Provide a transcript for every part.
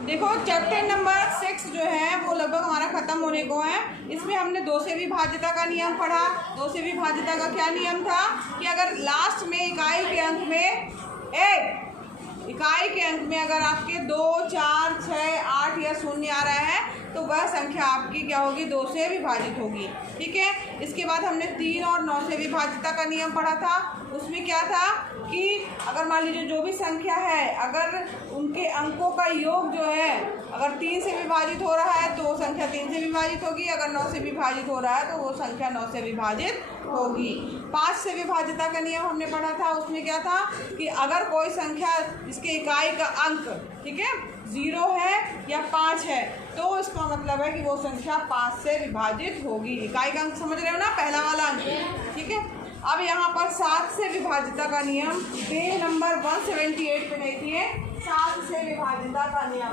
देखो chapter number 6 जो है वो लगभग हमारा खत्म होने को है। इसमें हमने दो से विभाज्यता का नियम पढ़ा। दो से विभाज्यता का क्या नियम था कि अगर लास्ट में इकाई के अंक में अगर आपके 2, 4, 6, 8 या 0 आ रहा है तो वह संख्या आपकी क्या होगी, 2 से विभाजित होगी। ठीक है। इसके बाद हमने 3 और 9 से विभाज्यता का नियम पढ़ा था। उसमें क्या था कि अगर मान लीजिए जो भी संख्या है अगर उनके अंकों का योग जो है अगर 3 से विभाजित हो रहा है तो वो संख्या 3 से विभाजित होगी, अगर 9 से विभाजित हो रहा है तो वो संख्या 9 से विभाजित होगी। 5 से विभाज्यता का नियम हमने पढ़ा था। उसमें क्या था कि अगर कोई संख्या जिसके इकाई का अंक ठीक है 0 है या 5 है तो इसका मतलब है कि वो संख्या 5 से विभाजित होगी। इकाई का अंक समझ रहे हो ना, पहला वाला अंक। ठीक है। अब यहाँ पर 7 से विभाज्यता का नियम पेज नंबर 178 पे देखिए। 7 से विभाज्यता का नियम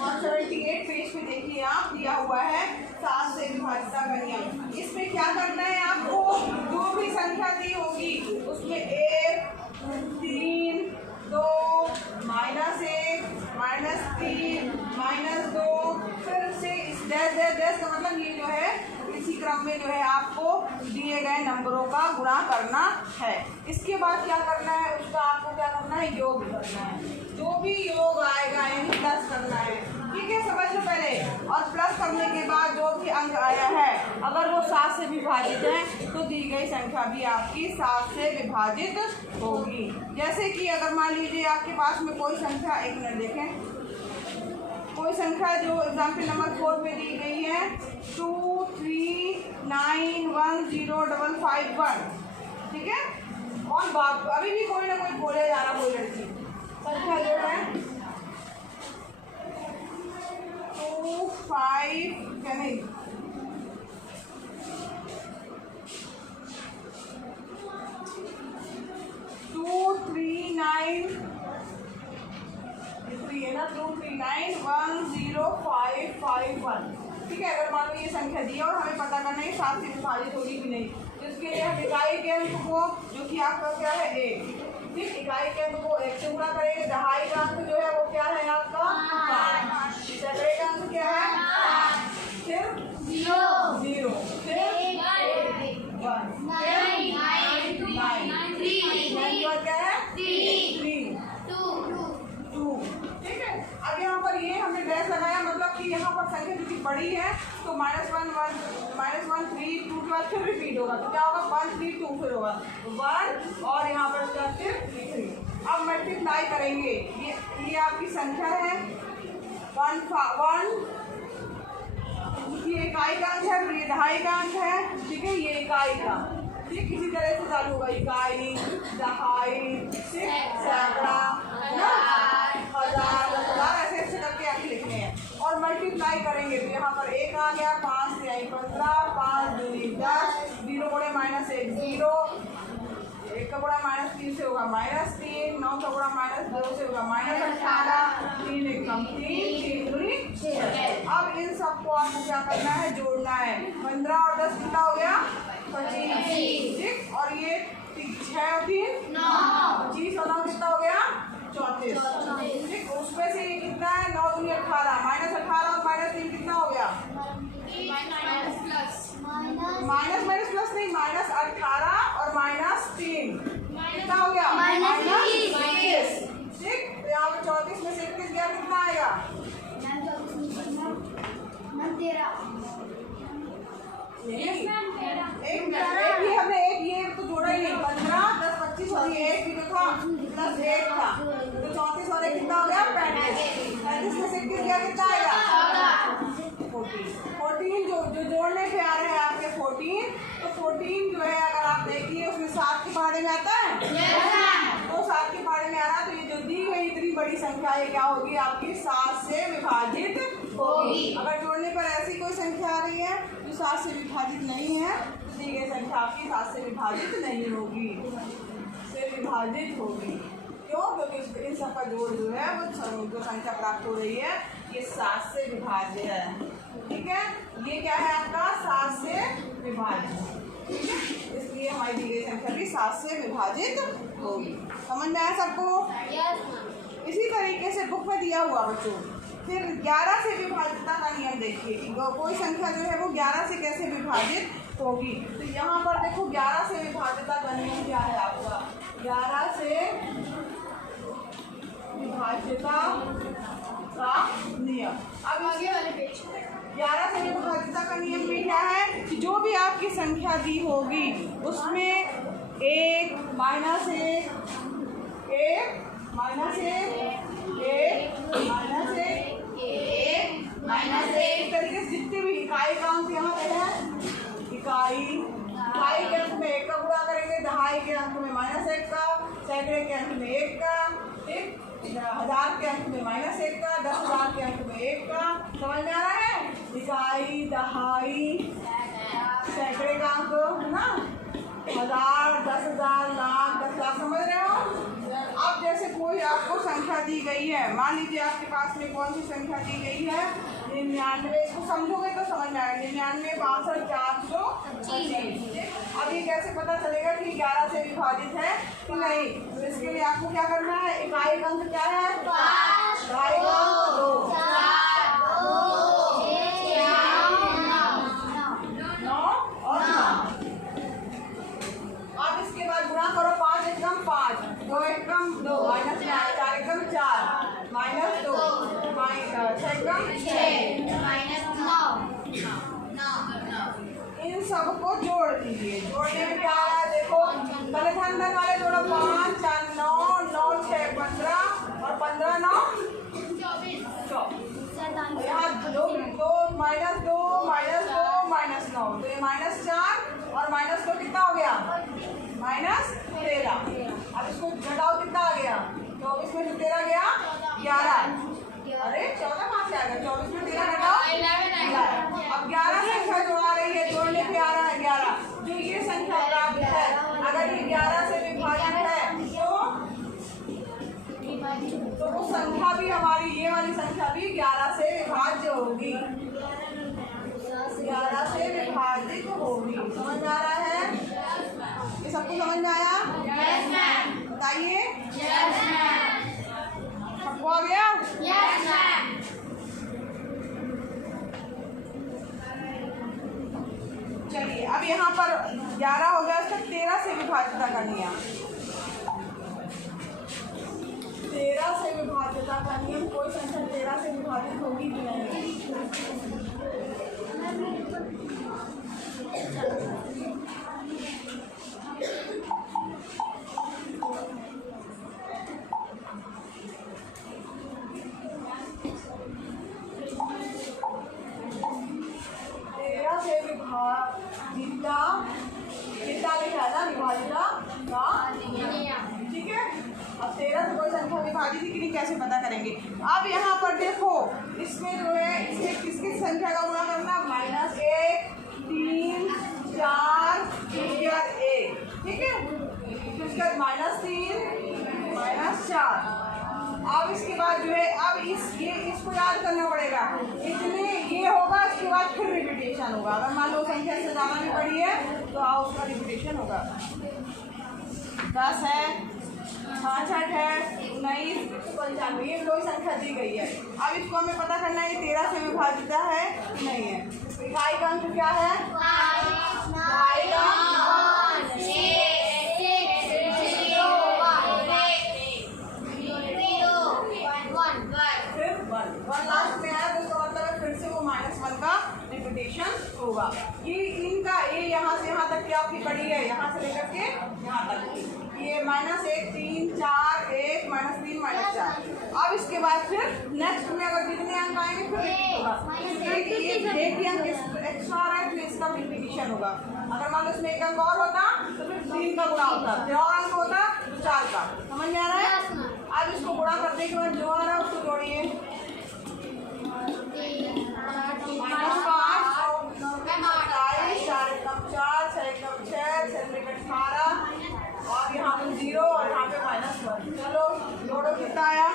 178 पेज पे देखिए आप, दिया हुआ है 7 से विभाज्यता का नियम। इसमें क्या करना है आपको, जो भी संख्या दी होगी उसमें 1, 3, 2, -1, -3, -2 फिर से इस डैश का मतलब ये जो है इसी क्रम में जो है आपको दिए गए नंबरों का गुणा करना है। इसके बाद क्या करना है, उसका आपको क्या करना है, योग करना है। जो भी योग आएगा यानी प्लस करना है। ठीक है, समझ लो पहले। और प्लस करने के बाद जो भी अंक आया है अगर वो 7 से विभाजित है तो दी गई संख्या भी आपकी 7 से विभाजित होगी। जैसे कि अगर मान लीजिए आपके पास में कोई संख्या, एक मिनट देखें, कोई संख्या जो एग्जाम्पल नंबर 4 पे दी गई है 2, 3, 9, 1, 0, 5, 1। ठीक है। और बाप अभी भी कोई ना कोई बोले जा रहा, कोई लड़की संख्या जो है 2, 5 क्या नहीं 2, 3, 9 है ना 2, 3, 9, 1, 0, 5, 5, 1। ठीक है। अगर मान लो ये संख्या दी है और हमें पता करना है 7 से विभाजित होगी कि नहीं, तो इसके लिए हम इकाई के अंक को जो कि आपका क्या है 1, ठीक, इकाई के अंक को 1 से गुणा करेंगे। दहाई का अंक जो है वो क्या है आपका 5, सैकड़े का अंक क्या है 5, फिर 0, फिर 1, 9 क्या है 3, 2। ठीक है। अब यहाँ पर ये हमने डैश लगाया मतलब कि यहाँ पर संख्या जो बड़ी है तो -1, 1, 3, 2 के बाद फिर रिपीट होगा तो क्या होगा 1, 3, 2 फिर होगा 1 और यहाँ पर उसका फिर 3। अब मल्टीप्लाई करेंगे, ये आपकी संख्या है 1 ये इकाई का अंक है, ये दहाई का अंक है। ठीक है, ये इकाई का, ठीक, इसी तरह से चालू होगा इकाई, दहाई, सैकड़ा, हजार, ऐसे ऐसे करके अंक लिखने हैं और मल्टीप्लाई करेंगे तो यहाँ पर 1 आ गया, 5 से आई 15, 5 दूनी 10, 0 गुणे -1 0, 1 का गुणा -3 से होगा -3, 9 का गुणा -2 से होगा -18, 3 1 कम 3, 3 दूनी 6। अब इन सबको आपको क्या करना है, जोड़ना है। 15 और 10 कितना हो गया 25। ठीक, और ये 6 और 3 9, 25 और 9 कितना हो गया 34। ठीक, उसमें से ये कितना है 9 दूनी 18, -18 और -3 कितना हो गया माइनस प्लस नहीं, -18 और -3 कितना हो गया -21। ठीक, तो यहाँ पे 34 में से 21 गया कितना आएगा एक मिनट, ये हमने ये तो जोड़ा ही नहीं, 15 10 25 और ये 1 भी तो था प्लस 1 था तो 34 और 1 कितना हो गया 35। 35 में से 21 गया कितना आएगा 14। जो जोड़ने पे आ रहे हैं आपके 14, तो 14 जो है अगर आप देखिए उसमें 7 के पहाड़े में आता है तो 7 के पहाड़े में आ रहा तो ये जो दी गई इतनी बड़ी संख्या है क्या होगी आपकी 7 से विभाजित होगी। अगर जोड़ने पर ऐसी कोई संख्या आ रही है जो 7 से विभाजित नहीं है तो दी गई संख्या आपकी 7 से विभाजित नहीं होगी, से विभाजित होगी। क्यों? क्योंकि इन सब का जोड़ जो है वो जो संख्या प्राप्त हो रही है ये 7 से विभाज्य है। ठीक है, ये क्या है आपका 7 से विभाज्य। ठीक है, इसलिए हमारी हमारी दी गई संख्या भी 7 से विभाजित होगी। समझ में आया सबको? इसी तरीके से बुक में दिया हुआ बच्चों, फिर 11 से विभाजितता का नियम देखिए कि कोई संख्या जो है वो 11 से कैसे विभाजित होगी। तो यहाँ पर देखो 11 से विभाजितता का नियम क्या है आपका, 11 से विभाजितता का नियम। अब आगे वाले पेज 11 से विभाजितता का नियम में क्या है कि जो भी आपकी संख्या दी होगी उसमें 1 माइनस 1 1 माइनस 1 1 माइनस 1 1 माइनस 1 इस तरीके से जितने भी इकाई का अंक यहाँ पे है, इकाई के अंक में 1 का गुणा करेंगे, दहाई के अंक में -1 का, सैकड़े के अंक में 1 का, ठीक, 1000 के अंक में -1 का, 10,000 के अंक में 1 का। समझ में आ रहा है? इकाई, दहाई, सैकड़े का अंक है ना, 1000, 10,000, लाख, 10 लाख। समझ रहे हो? अब जैसे कोई आपको संख्या दी गई है, मान लीजिए आपके पास में कौन सी संख्या दी गई है, 99। इसको समझोगे तो समझ में आएगा, 99 62 425। अब ये कैसे पता चलेगा कि 11 से विभाजित है कि नहीं? तो इसके लिए आपको क्या करना है, इकाई का अंक क्या है 5, दहाई का अंक 2, 9 और 9। अब इसके बाद गुणा करो, 5 एकम 5, 2 एकम 2, माइनस 4 एकम 4, माइनस 2, 6 एकम 6, माइनस 9। इन सबको जोड़ दीजिए। जोड़ने में क्या आ रहा है देखो, पहले धन वाले जोड़ो, 5 4 9, 9 6 15 और 15 9 24। यहाँ 2 माइनस 2 माइनस 2 माइनस 9, तो ये -4 और -2 कितना हो गया, -13। अब इसको घटाओ, कितना आ गया, 24 में से 13 गया 11। अरे 14 कहाँ से आ गया, 24 में 13 घटाओ 11। अब 11 संख्या जो आ रही है, जोड़ने पे आ रहा है 11। जो ये संख्या प्राप्त है, अगर ये 11 से विभाजित है तो वो संख्या भी हमारी, ये वाली संख्या भी 11 से विभाज्य होगी, 11 से विभाजित होगी। समझ में आ रहा है? ये सबको समझ में आया? Yes ma'am. बताइए। Yes ma'am. सबको आ गया? Yes ma'am. चलिए अब यहाँ पर 11 हो गया, उसका 13 से विभाजितता का नियम। 13 से विभाजितता का नियम, कोई संख्या 13 से विभाजित होगी कि नहीं? 13 से विभाजितता कितना लिखा है ना, विभाजितता का नियम, ठीक है। अब 13 से कोई संख्या विभाजित है कि नहीं, कैसे पता करेंगे? अब यहाँ पर देखो, इसमें जो है, इसमें किसकी संख्या का गुणा करना, -1 3 4 1, ठीक है। फिर उसके बाद -3 -4। अब इसके बाद जो है, अब इसको याद करना पड़ेगा, इतने ये होगा, इसके बाद फिर रिपीटेशन होगा। अगर मान लो संख्या से ज़्यादा भी पड़ी है तो उसका रिपीटेशन होगा। 10 है, 66 है, 19 95, ये कोई संख्या दी गई है। अब इसको हमें पता करना है 13 से विभाजित है कि नहीं है। इकाई का अंक क्या है, इकाई का वन लास्ट में आया तो इसका मतलब है फिर से वो -1 का रिपीटेशन होगा। ये इनका ये यहाँ से यहाँ तक की आपकी पड़ी है, यहाँ से लेकर के यहाँ तक ये -1 3 4 1 -3 -4। अब इसके बाद फिर नेक्स्ट में अगर जितने अंक आएंगे फिर रिपीट होगा। एक ही अंक एक्स्ट्रा आ रहा है, फिर इसका रिपीटेशन होगा। अगर मान लो इसमें एक अंक और होता तो फिर 3 का गुणा होता, फिर और अंक होता तो 4 का। समझ में आ रहा है? अब इसको गुणा करने के बाद जो आ रहा है उसको जोड़िए, और यहाँ पे 0 और यहाँ पे -1। चलो जोड़ो, कितना आया,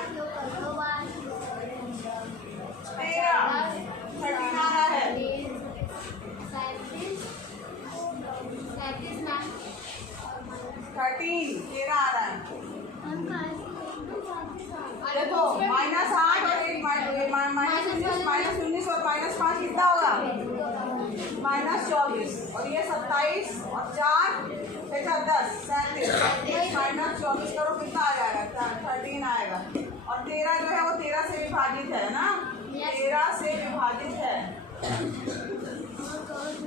13 आ रहा है। 13 13 आ रहा है। देखो -8 और 1 -19 और -5 कितना होगा? -24 और ये 27 और 4 10 37 -24 करो कितना आ जाएगा? 13 आएगा। और 13 जो है वो 13 से विभाजित है ना, 13 से विभाजित है।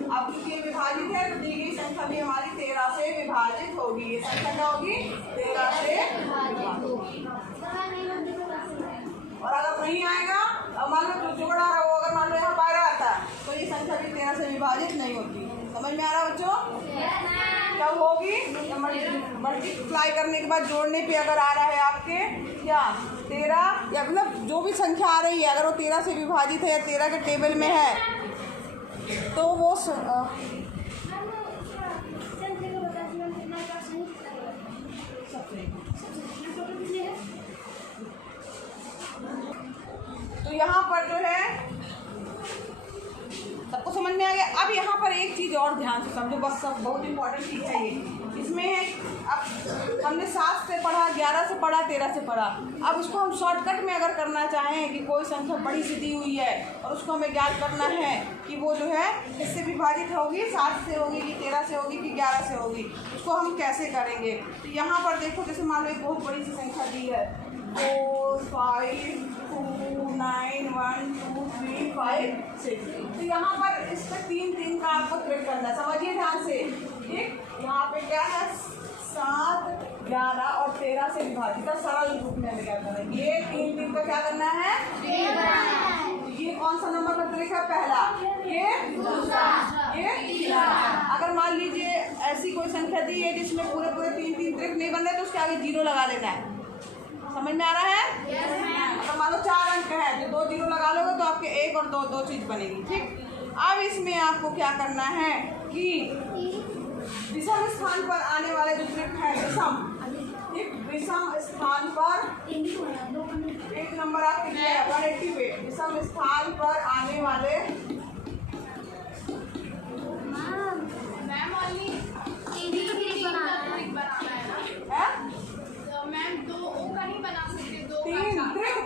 अब क्योंकि ये विभाजित है तो दी गई संख्या भी हमारी 13 से विभाजित होगी। ये संख्या क्या होगी? 13 से विभाजित होगी। और अगर नहीं आएगा, अब मान लो जो जोड़ आ रहा हो, अगर मान लो यहाँ 12 आता तो ये संख्या भी 13 से विभाजित नहीं होती। समझ में आ रहा बच्चों? तब होगी मल्टीप्लाई करने के बाद जोड़ने पे अगर आ रहा है आपके क्या 13 या मतलब जो भी संख्या आ रही है अगर वो 13 से विभाजित है या 13 के टेबल में है तो वो तो यहाँ पर जो है सबको समझ में आ गया। अब यहाँ पर एक चीज़ और ध्यान से समझो, बस सब बहुत इंपॉर्टेंट चीज़ है ये। इसमें है अब हमने 7 से पढ़ा, 11 से पढ़ा, 13 से पढ़ा। अब उसको हम शॉर्टकट में अगर करना चाहें कि कोई संख्या बड़ी सी दी हुई है और उसको हमें ज्ञात करना है कि वो जो है इससे विभाजित होगी, 7 से होगी कि 13 से होगी कि 11 से होगी, उसको हम कैसे करेंगे। तो यहाँ पर देखो, जैसे मान लो एक बहुत बड़ी सी संख्या दी है 4 5 2 9 1 2 3 5 6। तो यहाँ पर इस पर 3 का आपको थ्रेड करना है। समझिए ध्यान से, ठीक। यहाँ पे क्या है 7 11 और 13 से विभाजित है। सरल रूप में हमें क्या करना है, ये 3 का क्या करना है? ये कौन सा नंबर का ट्रिक है? पहला, ये दूसरा, ये तीसरा। अगर मान लीजिए ऐसी कोई संख्या दी है जिसमें पूरे 3 ट्रिक नहीं बन रहे तो उसके आगे 0 लगा लेना है। समझ में आ रहा है? अगर मान लो 4 अंक है तो 2 0 लगा लोगे तो आपके 1 और 2 चीज बनेगी, ठीक। अब इसमें आपको क्या करना है कि विषम स्थान पर आने वाले जो ट्रिक है विषम स्थान पर एक नंबर आपके दिया है 188। विषम स्थान पर आने वाले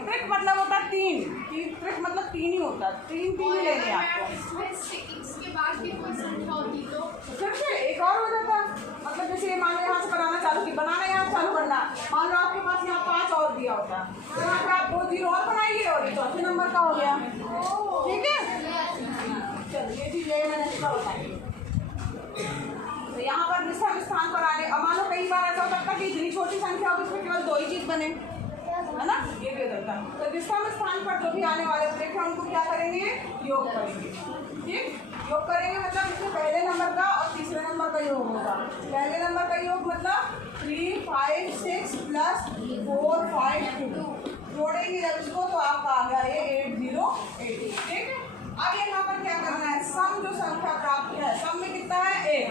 ट्रिक मतलब होता है 3 ट्रिक मतलब 3 ही होता है। 3 ही लेने आपको। इसके बाद भी कोई संख्या होती तो फिर एक और हो जाता है। मतलब जैसे मान लो यहाँ से बनाना चालू की, बनाना यहाँ चालू करना, मान लो आपके पास यहाँ 5 और दिया होता है तो यहाँ पे आप 2 0 और बनाइए और ये चौथे नंबर का हो गया, ठीक है। चलिए ये चीज मैंने इसका बताई। तो यहाँ पर विषम स्थान पर आने, अब मान लो कई बार ऐसा हो सकता है कि इतनी छोटी संख्या हो उसमें केवल 2 ही चीज बने, है ना, ये भी होता है। तो विषम स्थान पर जो भी आने वाले ट्रिक है उनको क्या करेंगे? योग करेंगे, ठीक। योग करेंगे मतलब इसमें पहले नंबर का और तीसरे नंबर का योग होगा। पहले नंबर का योग मतलब 3 5 6 प्लस 4 5 2 जोड़ेंगे जब इसको तो आपका आ गया ये 808, ठीक। अब यहाँ पर क्या करना है, सम जो संख्या प्राप्त है, सम में कितना है 1।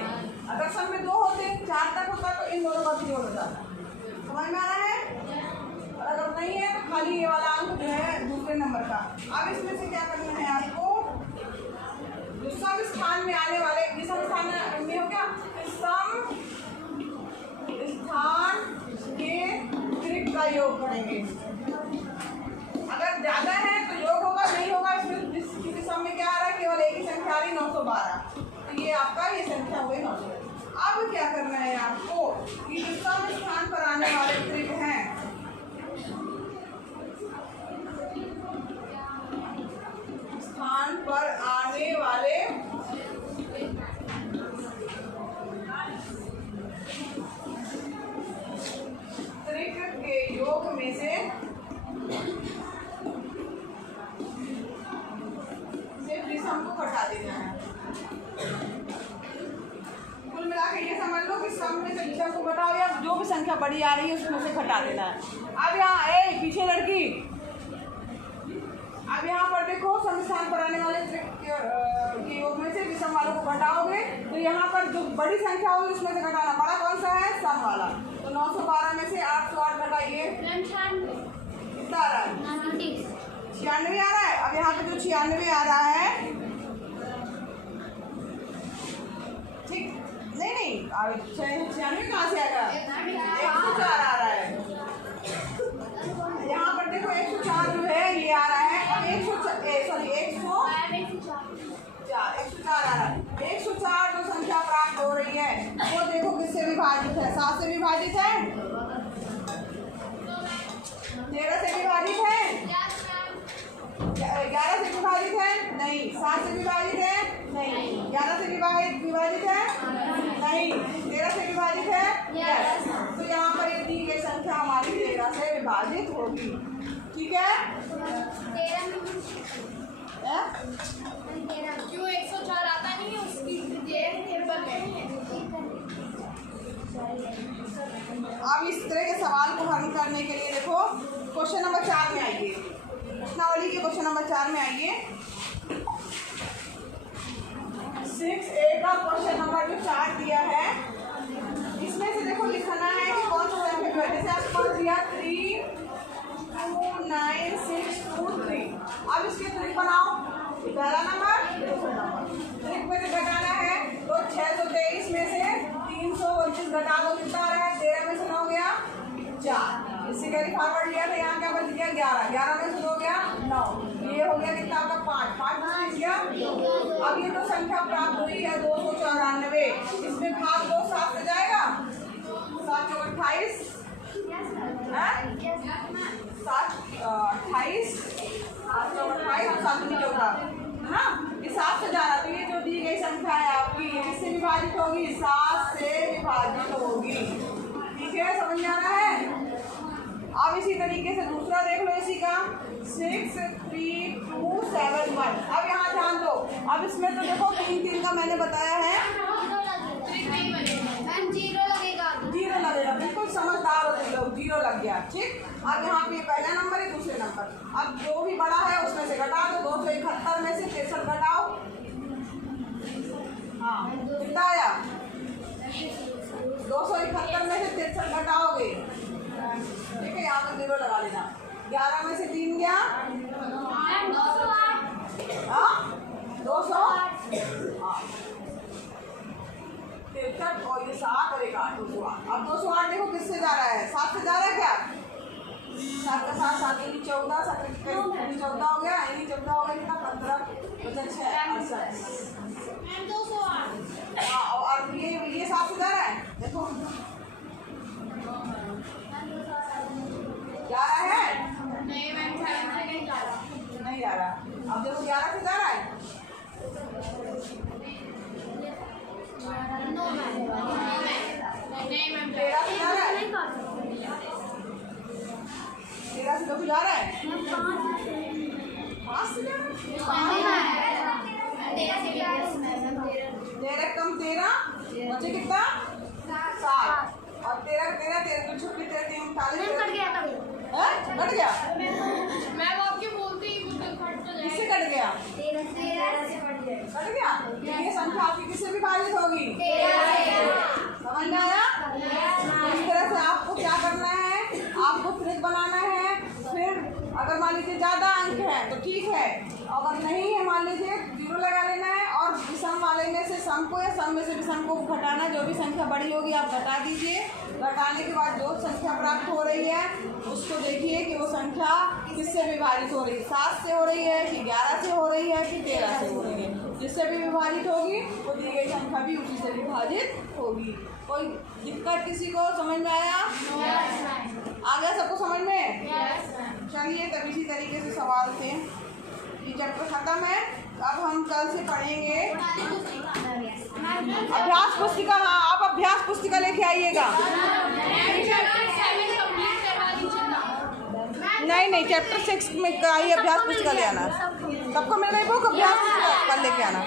अगर सम में 2 होते 4 तक होता तो इन दोनों का भी जोड़ हो जाता। समझ में आ रहा है? और अगर नहीं है तो खाली ये वाला अंक जो है दूसरे नंबर का। अब इसमें से क्या करना है आपको, विषम स्थान में आने वाले, विषम स्थान में हो गया सम स्थान के त्रिक का योग करेंगे। अगर ज्यादा है तो योग होगा, नहीं होगा इसमें किसी सम में क्या आ रहा है, केवल एक ही संख्या आ रही 912, तो ये आपका ये संख्या हुई 900। अब क्या करना है आपको कि विषम स्थान पर आने वाले त्रिक हैं, स्थान पर आने वाले त्रिक के योग में से सिर्फ विषम को घटा देना है। कुल मिला के ये समझ लो कि सम में से विषम को घटाओ या जो भी संख्या बड़ी आ रही है उसमें से घटा देना है। अब यहाँ पीछे लड़की, अब यहाँ पर देखो सम स्थान पर आने वाले त्रिक के योग में से विषम वालों को घटाओगे तो यहाँ पर जो बड़ी संख्या होगी उसमें से घटाना। बड़ा कौन सा है? सम वाला। तो 912 में से 808 घटाइए, कितना आ रहा है? 96 आ रहा है। अब यहाँ पे जो 96 आ रहा है, ठीक, नहीं, अब 96 कहाँ से आएगा? 104 आ रहा है। यहाँ पर देखो 104 जो है ये आ रहा है, और 104 आ रहा है। 104 जो संख्या प्राप्त हो रही है वो देखो किससे विभाजित है? 7 से विभाजित है, 13 से विभाजित है, 11 से विभाजित है नहीं, 7 से विभाजित है नहीं, 11 से विभाजित है नहीं, 13 से विभाजित है यस। तो यहाँ पर ये दी गई संख्या हमारी 13 से विभाजित होगी। ठीक है? क्यों 104 आता नहीं है उसकी टेबल में? अब इस तरह के सवाल को हल करने के लिए देखो क्वेश्चन नंबर 4 में आइए, प्रश्नावली के क्वेश्चन नंबर 4 में आइए। 6A का क्वेश्चन नंबर जो 4 दिया है इसमें से देखो लिखना है कि कौन सा संख्या, जैसे आपको दिया 3 2 9 6 2 3। अब इसके ट्रिक बनाओ, पहला नंबर ट्रिक में से घटाना है तो 623 में से 329 घटा दो, कितना आ रहा है? 13 में से 9 गया 4, इससे कैरी फॉरवर्ड लिया था, यहाँ क्या बच गया 11, 11 में से 2 गया 9, ये हो गया कितना आपका 5 में गया। अब ये तो संख्या प्राप्त हुई है 294, इसमें भाग 2 7 से जाएगा, 7 चौक 28, 7 28 और 7 14 है ना, ये 7 से जा रहा। तो ये जो दी गई संख्या है आपकी ये किससे विभाजित होगी? 7 से विभाजित होगी। ठीक है, समझ में आ रहा है? अब इसी तरीके से दूसरा देख लो इसी का 6 3 2 7 1। अब यहाँ ध्यान दो, अब इसमें तो देखो 3 का मैंने बताया है, जीरो लगेगा, बिल्कुल समझदार हो तुम लोग, 0 लग गया। ठीक, अब यहाँ पे पहला नंबर है, दूसरे नंबर, अब जो भी बड़ा है उसमें से घटा दो, 271 में से 63 घटाओ, हाँ कितना आया? 271 में से 63 घटाओगे, ठीक है, यहाँ पर 0 लगा लेना। 11 में से 3 गया 200, हाँ 63 और ये 7 और 1 8, 208। अब 208 देखो किससे जा रहा है? 7 से जा रहा है क्या? 7 का 7 7 1 14, 7 1 14 हो गया, 14 हो गया कितना? 15 बचा 6 68। हाँ, और ये 7 से जा रहा है, देखो जा रहा है नहीं जा रहा। अब देखो 11 से जा रहा है, 13 से जा रहा है, 13 से देखो जा रहा है, 5 से जा रहा है, 13 कम 13 बचे कितना? 7 और 13 तो छुट्टी 13 कट गया। मैं वो आपके बोलती किससे कट गया? कट गया। ये संख्या आपकी किससे विभाजित होगी? समझ में आया? इस तरह से आपको क्या करना है, आपको ट्रिक बनाना है। फिर अगर मान लीजिए ज़्यादा अंक है तो ठीक है, अगर नहीं है मान लीजिए 0 लगा लेना है, और विषम वाले में से सम को या सम में से विषम को घटाना, जो भी संख्या बड़ी होगी आप घटा दीजिए। घटाने के बाद जो संख्या प्राप्त हो रही है उसको देखिए कि वो संख्या किससे विभाजित हो रही है, 7 से हो रही है कि 11 से हो रही है कि 13 से हो रही है। जिससे भी विभाजित होगी वो दी गई संख्या भी उसी से विभाजित होगी। कोई दिक्कत किसी को? समझ में आया? आ गया सबको समझ में? चलिए तब इसी तरीके से सवाल थे, ये चैप्टर खत्म है। अब हम कल से पढ़ेंगे अभ्यास पुस्तिका। हाँ, आप अभ्यास पुस्तिका लेके आइएगा। नहीं, चैप्टर 6 में आई अभ्यास पुस्तिका ले आना। सबको मिल रही बुक, अभ्यास पुस्तिका कल लेके आना।